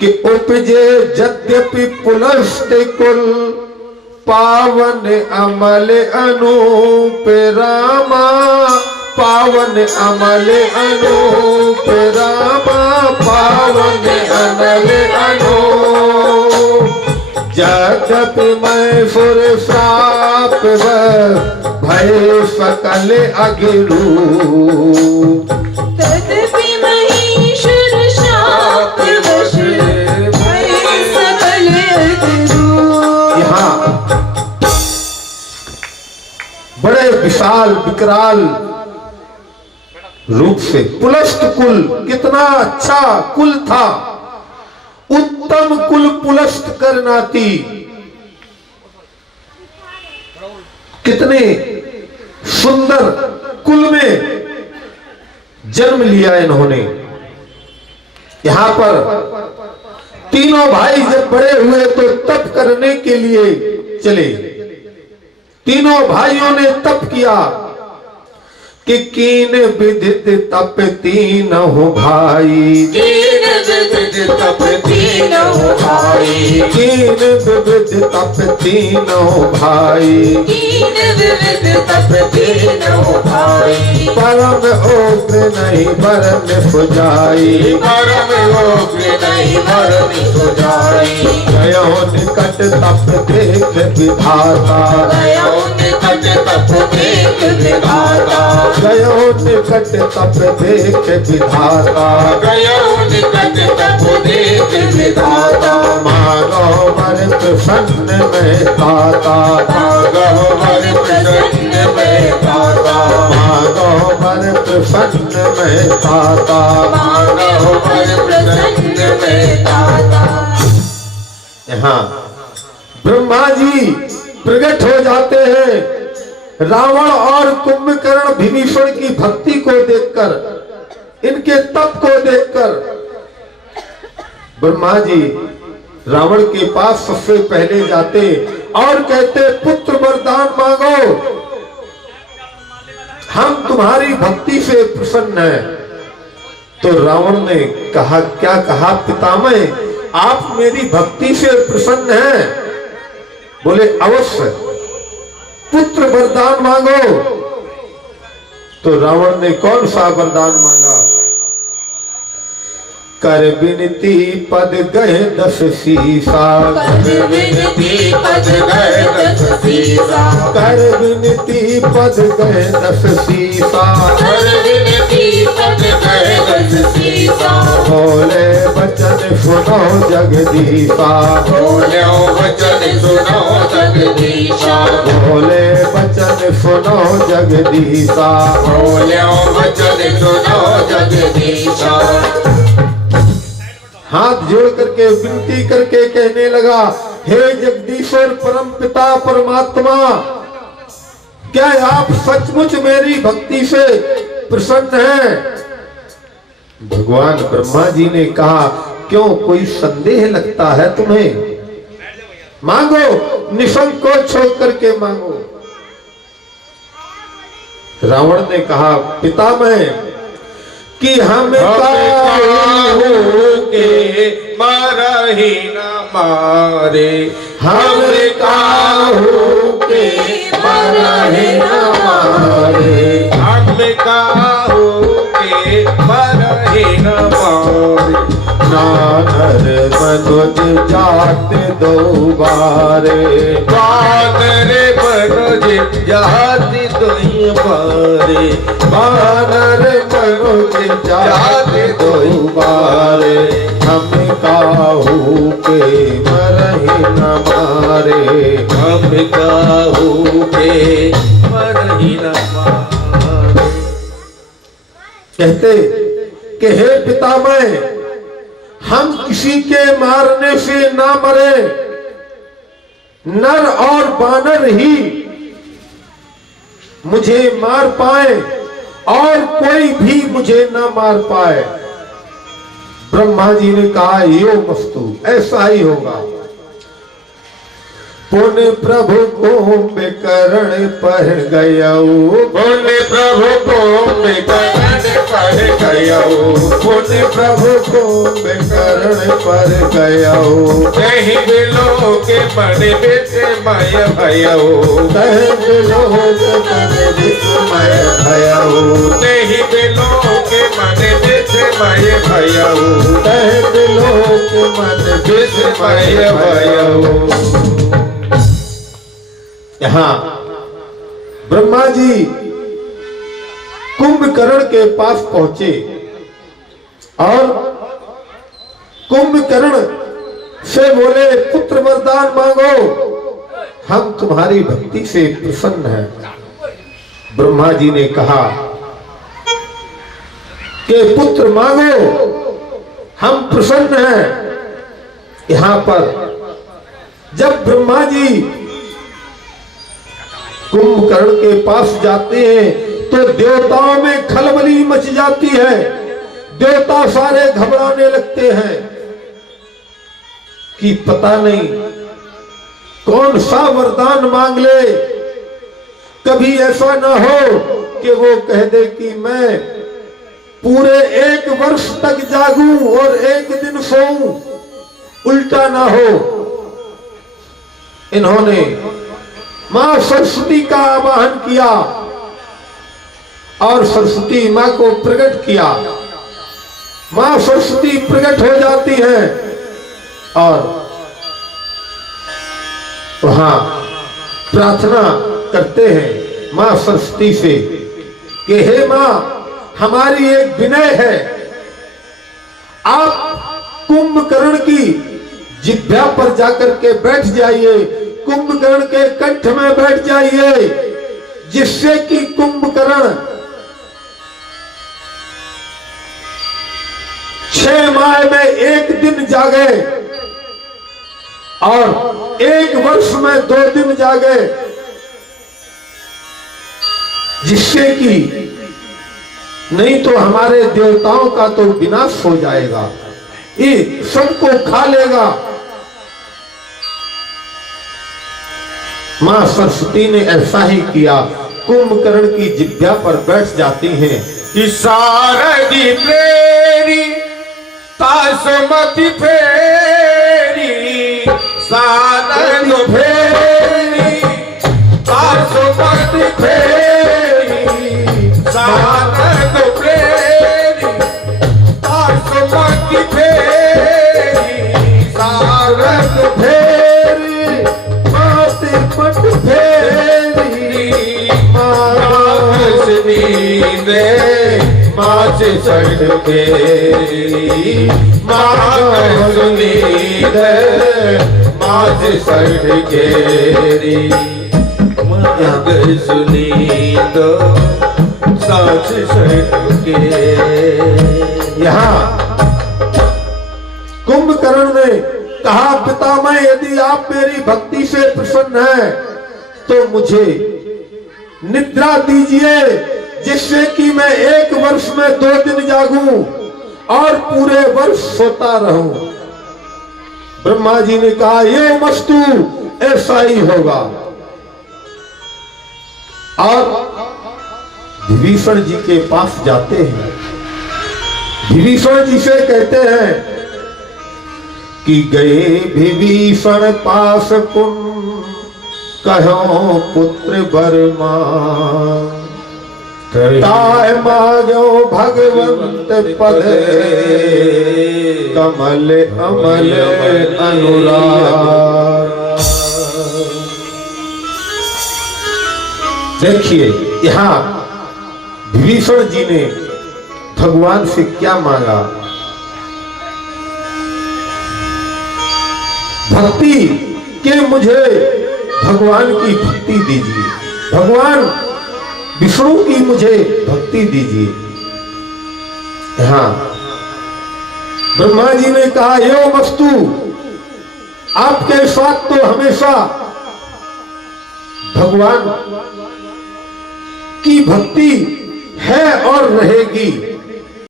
कि उपजे यद्यपि पुलस्त कुल पावन अमल अनूप रामा, पावन अमल अनूप रामा, पावन अमल अनूप। यद्यपि मैं सुर श्राप भय सकल अगिरू, तदपि महीश्वर शाप वश भय सकल अगिरू। यहाँ बड़े विशाल विकराल रूप से पुलस्त कुल, कितना अच्छा कुल था, उत्तम कुल पुलस्त करनाती, कितने सुंदर कुल में जन्म लिया इन्होंने। यहां पर तीनों भाई जब बड़े हुए तो तप करने के लिए चले। तीनों भाइयों ने तप किया कि कीन विदित तप तीनों भाई, कीन विविध तप तीनों भाई, कीन विविध तप तीनों भाई, कीन विविध तप तीनों भाई। परम उग्र नहीं बरन सुजाई, परम उग्र नहीं बरन सुजाई। गयो निकट तप देख विधाता, गयो निकट तप देख विधाता, गयो निकट तप देख विधाता, गयो निकट तप देख विधाता। मांगो वर प्रसन्न में ताता, मांगो वर प्रसन्न में ताता, मांगो वर प्रसन्न में ताता। मांगो वर प्रसन्न में ताता। यहाँ ब्रह्मा जी प्रकट हो जाते हैं। रावण और कुंभकर्ण विभीषण की भक्ति को देखकर, इनके तप को देखकर ब्रह्मा जी रावण के पास सबसे पहले जाते और कहते पुत्र वरदान मांगो, हम तुम्हारी भक्ति से प्रसन्न हैं। तो रावण ने कहा, क्या कहा पितामह, आप मेरी भक्ति से प्रसन्न हैं? बोले अवश्य, पुत्र वरदान मांगो। तो रावण ने कौन सा वरदान मांगा? कर विनती पद गए 10 सीसा, कर विनती पद गए 10 सीसा, कर विनती पद गए 10 सीसा, कर विनती पद गए 10 सीसा। बोले वचन सुनो जगदीशा, बोले वचन सुनो जगदीशा, बोले वचन सुनो जगदीशा। बोले वचन सुनो जगदीशा। हाथ जोड़ करके विनती करके कहने लगा, हे जगदीश्वर परम पिता परमात्मा, क्या आप सचमुच मेरी भक्ति से प्रसन्न हैं? भगवान ब्रह्मा जी ने कहा, क्यों कोई संदेह लगता है तुम्हें? मांगो, निसंकोच होकर के मांगो। रावण ने कहा, पितामह कि हम काहू के मरही न मारे, हम काहू के मरहि न मारे, हम काहू के मरही न मारे। नानर मनुज जात दो बारे, बानर मनोज जाति दोई मारे, बानर मनुज जात दो बारे। हम काहू के मरहि न मारे, हम काहू के मरही न मारे। कहते कि हे पितामह, हम किसी के मारने से ना मरे, नर और बानर ही मुझे मार पाए और कोई भी मुझे ना मार पाए। ब्रह्मा जी ने कहा, यो वस्तु ऐसा ही होगा। पुण्य प्रभु कुंभकर्ण पर गया, बोले प्रभु कुंभकर्ण पर गयो पुण्य प्रभु कुंभकर्ण पर गयो नहीं बिलो के मन विस्मय भयो कह लोक मन विस्मय भयो नहीं बिलो के मन विस्मय भयो कह लोक मन विस्मय भयो। यहाँ ब्रह्मा जी कुंभकर्ण के पास पहुंचे और कुंभकर्ण से बोले, पुत्र वरदान मांगो, हम तुम्हारी भक्ति से प्रसन्न हैं। ब्रह्मा जी ने कहा कि पुत्र मांगो, हम प्रसन्न हैं। यहां पर जब ब्रह्मा जी कुंभकर्ण के पास जाते हैं तो देवताओं में खलबली मच जाती है, देवता सारे घबराने लगते हैं कि पता नहीं कौन सा वरदान मांग ले। कभी ऐसा ना हो कि वो कह दे कि मैं पूरे 1 वर्ष तक जागूं और 1 दिन सोऊं, उल्टा ना हो। इन्होंने मां सरस्वती का आवाहन किया और सरस्वती मां को प्रकट किया। मां सरस्वती प्रकट हो जाती है और वहां प्रार्थना करते हैं मां सरस्वती से कि हे मां, हमारी एक विनय है, आप कुंभकर्ण की जिह्वा पर जाकर के बैठ जाइए, कुंभकर्ण के कंठ में बैठ जाइए, जिससे कि कुंभकर्ण 6 माह में 1 दिन जागे और 1 वर्ष में 2 दिन जागे, जिससे कि नहीं तो हमारे देवताओं का तो विनाश हो जाएगा, ये सबको खा लेगा। मां सरस्वती ने ऐसा ही किया, कुंभकर्ण की जिह्वा पर बैठ जाती हैं। कि सारदी प्रेरी तासमति फेरी सारद फेरी तासमति फेरी सारद फेरी तासमति फेरी सारद फेरी माते पट फेरी नींदे माच चढ़ के सुनीद माच चढ़ के मग सुनीद साच चढ़ के। यहाँ कुंभकर्ण ने कहा, पितामह, यदि आप मेरी भक्ति से प्रसन्न हैं तो मुझे निद्रा दीजिए, जिससे कि मैं 1 वर्ष में 2 दिन जागूं और पूरे वर्ष सोता रहूं। ब्रह्मा जी ने कहा, ये मस्तु, ऐसा ही होगा। और विभीषण जी के पास जाते हैं। विभीषण जी से कहते हैं कि गए विभीषण पास कहो पुत्र बर्मा, ताय मांगो भगवंत पद कमल अमल अनुराग। देखिए यहाँ विभीषण जी ने भगवान से क्या मांगा, भक्ति के मुझे भगवान की भक्ति दीजिए, भगवान विष्णु की मुझे भक्ति दीजिए। हाँ, ब्रह्मा जी ने कहा, यो वस्तु, आपके साथ तो हमेशा भगवान की भक्ति है और रहेगी।